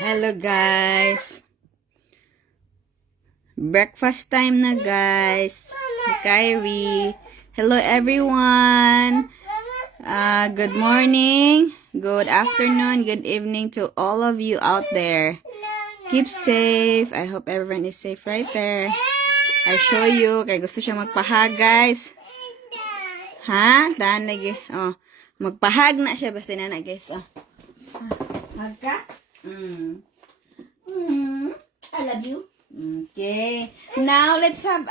Hello guys. Breakfast time na guys. Kyrie. Hello everyone. Good morning, good afternoon, good evening to all of you out there. Keep safe. I hope everyone is safe right there. I show you. Kaya gusto siya magpahag guys. Ha? Daan lagi. Oh, magpahag na siya. Basta na guys. Oh. Hag ka? I love you. Okay. Now let's have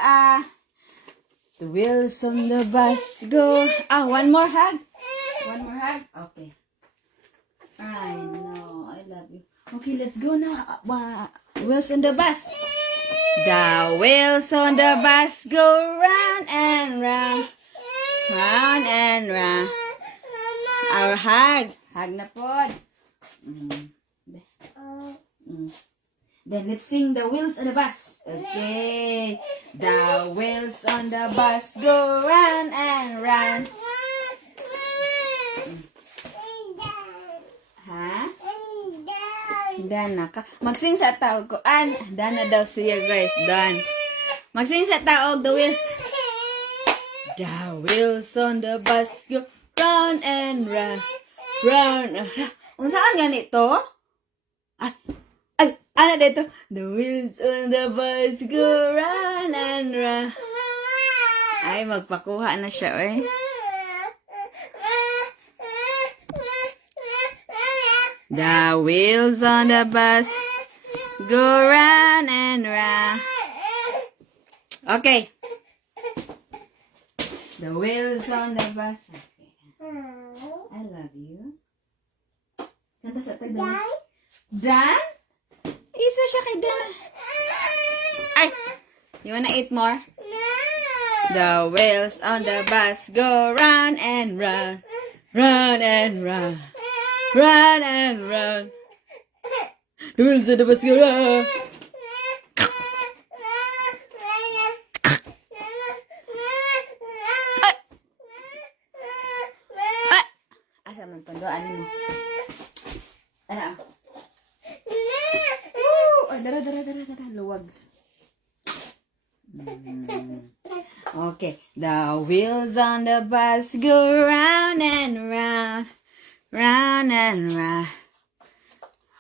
the wheels on the bus go. One more hug. One more hug. Okay. I know. I love you. Okay, let's go now. Wheels on the bus. The wheels on the bus go round and round. Round and round. Our hug. Hug na pod. Then let's sing the wheels on the bus. Okay. The wheels on the bus go round and round. Ha? Dan na ka. Magsing sa taog ko. Dan na daw siya guys. Dan. Magsing sa taog the wheels. The wheels on the bus go round and round. Round. Unsaan ganito? Ano dito? The wheels on the bus go round and round. Ay, magpakuha na siya, eh. The wheels on the bus go round and round. Okay. The wheels on the bus. Okay. I love you. Kanta sa tagal. Dan? Isa siya kay Dan. Ay! You wanna eat more? No! The wheels on the bus go round and round. Round and round. Round and round. The wheels on the bus go round. Ay! Asa man pandoan mo? Ano? Dara. Luwag. Okay. The wheels on the bus go round and round. Round and round.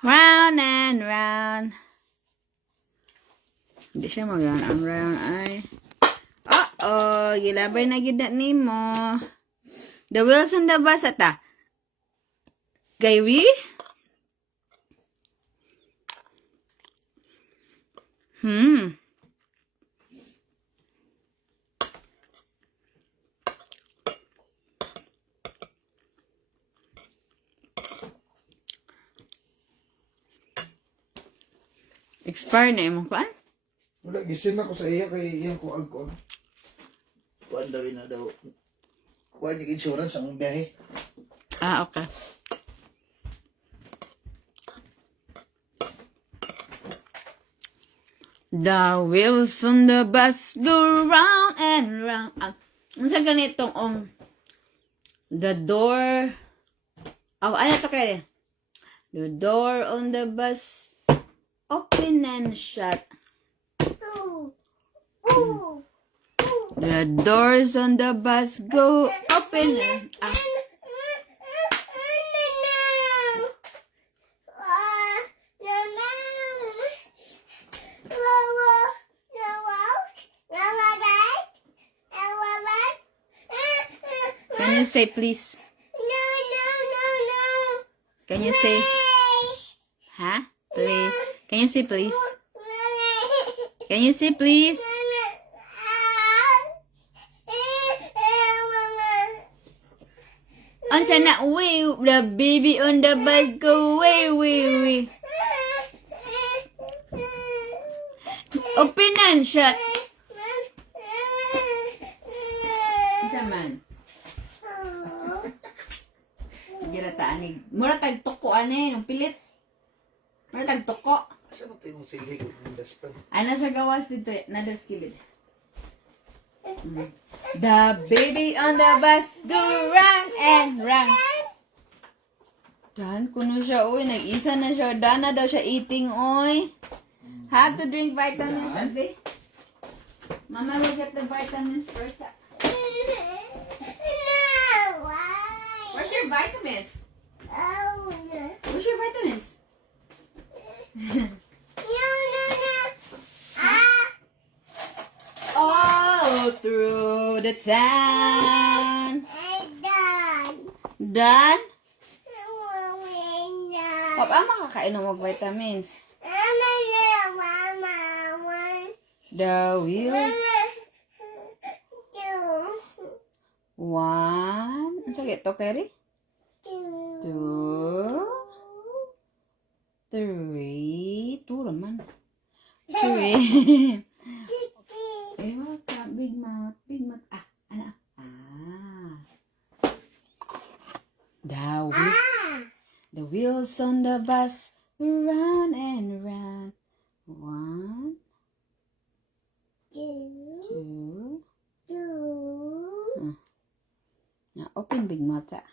Round and round. Hindi siya mag-round and round ay. Uh-oh. Gilabay na gida ni mo. The wheels on the bus ata. Kyrie? Expire na yung kuan? Wala, gisin ako sa iya kay iyang kuag ko. Kuan daw na daw. Kuan yung insurance ang biyahe. Okay. The wheels on the bus go round and round. Unsa ganitong the door. Ano to kaya? The door on the bus open and shut. The doors on the bus go open and Can you say please? No. Can you say? Huh? Please. Can you say please? Can you say please? On sana way the baby on the bus go way. Open and shut. Saman. Gira ta ani. Mura tag toko ani, ang pilit. Mura tag toko. Asa mo tayo silig ng daspan? Ano sa gawas dito? Nadas kilid. The baby on the bus go round and round. Dan ko na siya, oy. Nag-isa na siya. Dan na daw siya eating, oy. Have to drink vitamins, Abi. Mama will get the vitamins first. Where's your vitamins? Where's your vitamins? All through the town. Dan? Papa, makakain ng mag-vitamins. The wheels. One. Ang sakit to, Kerry? 2, 3. 2 naman. 3. Eh, wag ka. Big mouth. Big mouth. Ah, ano? Ah. The wheels on the bus, round and round. 1, 2. Now open big mouth. Ah.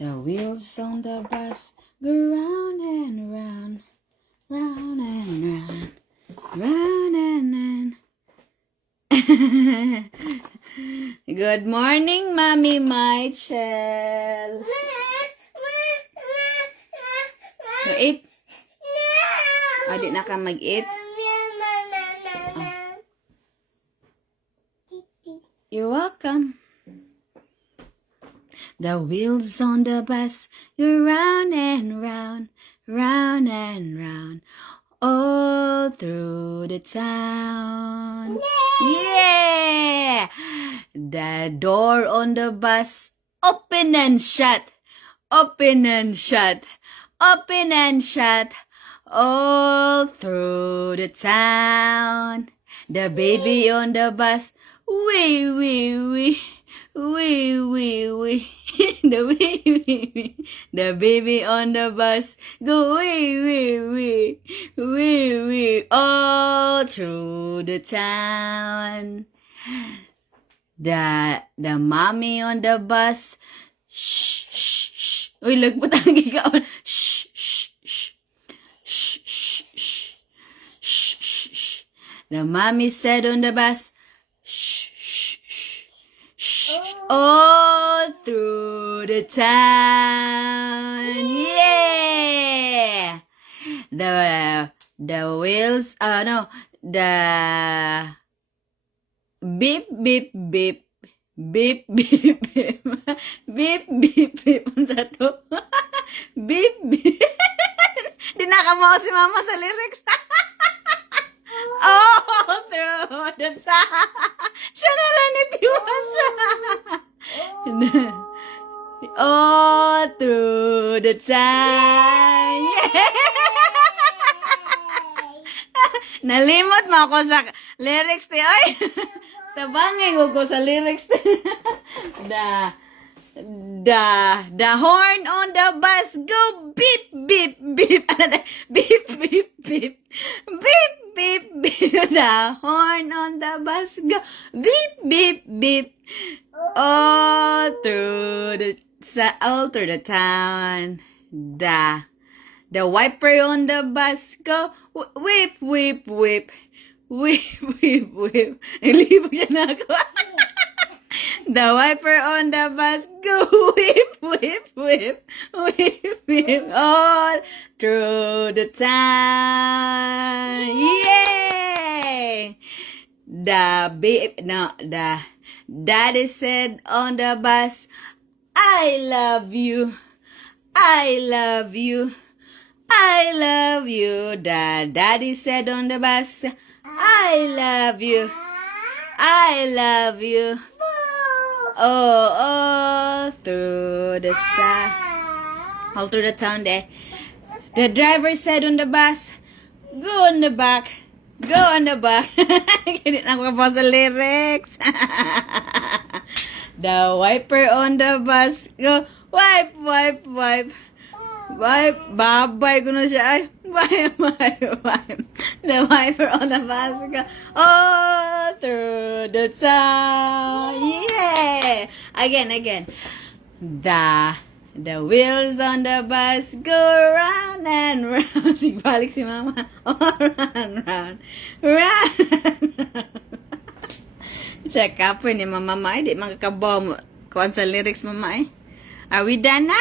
The wheels on the bus go round and round, round and round, round and round. Good morning, Mommy Michael. So, eat. Di na ka mag-eat. You're welcome. The wheels on the bus go round and round, round and round, all through the town. Yeah! The door on the bus open and shut, open and shut, open and shut, all through the town. The baby on the bus, wee, wee, wee. Wee, wee, wee. The wee, wee, wee. The baby on the bus go wee, wee, wee. Wee, wee. All through the town. The mommy on the bus. Shh, shh, shh. Uy, lagpot ang gikaon. Shh, shh, shh. Shh, shh, shh. Shh, shh, shh. The mommy said on the bus, shh, shh, shh. Shh. All through the town. Yeah. The wheels, the beep, beep, beep. Beep, beep, beep. Beep, beep, beep. Unsa to? Beep, beep. Dinakamaw si mama sa lyrics. All through the town. Siya na lang nagtiwasa. All through the town. Nalimot mo ako sa lyrics ti. Ay, tabangin ko sa lyrics ti. The horn on the bus go beep, beep, beep. Beep, beep, beep. Beep, beep, beep. The horn on the bus go beep, beep, beep. All through the town. The wiper on the bus go whip, whip, whip. Whip, whip, whip. Nalibog siya na ako. The wiper on the bus go whip, whip, whip. Whip, whip. All through the town. Yay! The daddy said on the bus, I love you. I love you. I love you. The daddy said on the bus, I love you. I love you. All through the town there. The driver said on the bus, go on the back. Go on the back. Ganit na ko pa sa lyrics. The wiper on the bus go wipe, wipe, wipe. Wipe, babay ko na siya. Ay, Bye, bye, bye. The wiper on the bicycle all through the town. Yeah! Again. The wheels on the bus go round and round. Sigbalik si mama. All round. Check up ni mama Mai. Di makakabaw mo. Kuhan sa lyrics mama eh. Are we done na?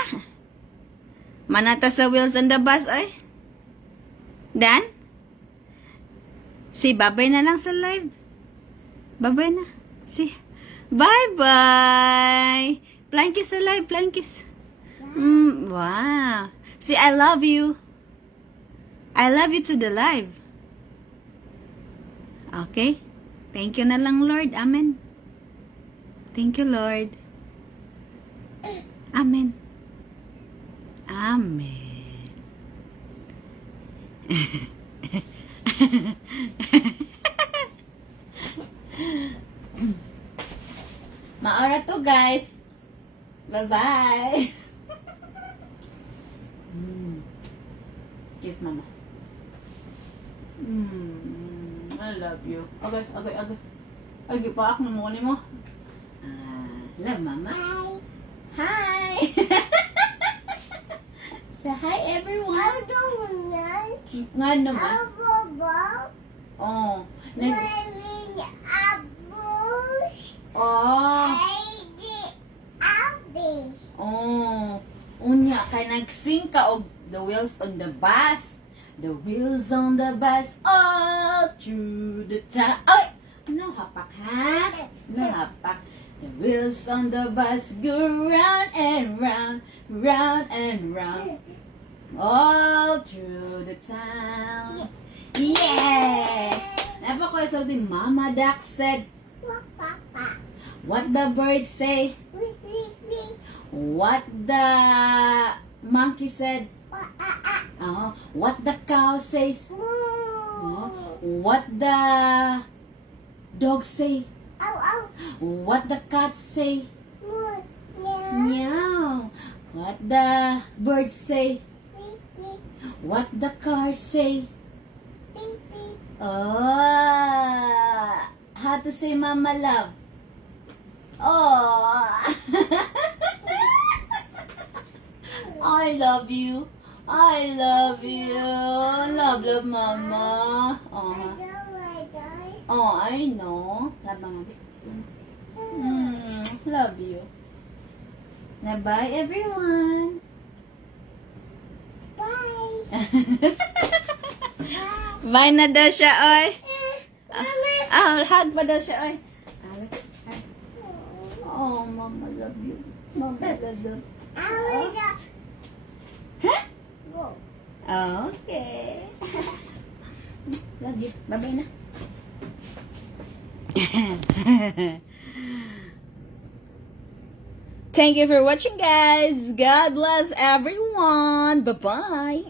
Manata sa wheels on the bus ay? Dan? Si babay na lang sa live. Babay na. Si. Bye-bye. Flying kiss sa live. Flying kiss. Wow. Si, I love you. I love you to the live. Okay? Thank you na lang, Lord. Amen. Thank you, Lord. Amen. Amen. Maora to, guys. Bye-bye. Kiss mama. I love you. Okay. Ay, pa ako na mo mo. Love mama. Hi. Say hi, everyone. Nga naman. Oh. Oh. Unya, kay nagsing ka og the wheels on the bus. The wheels on the bus all through the town. Ay! No hapak, ha? No hapak. The wheels on the bus go round and round, round and round, all through the town. Yeah! Never ko something Mama Duck said. What the birds say? What the monkey said? What the cow says? What the dog say? What the cat say? Meow. What the birds say? What the car say? How to say mama love? I love you. I love you. Love mama. I know. Love mama. Love you. Now bye everyone. Bye. Bye na daw siya, oy. Hug pa daw siya, oy. Oh, mama love you. Mama love you. Huh? Okay. Love you. Bye-bye na. Thank you for watching, guys. God bless everyone. Bye-bye.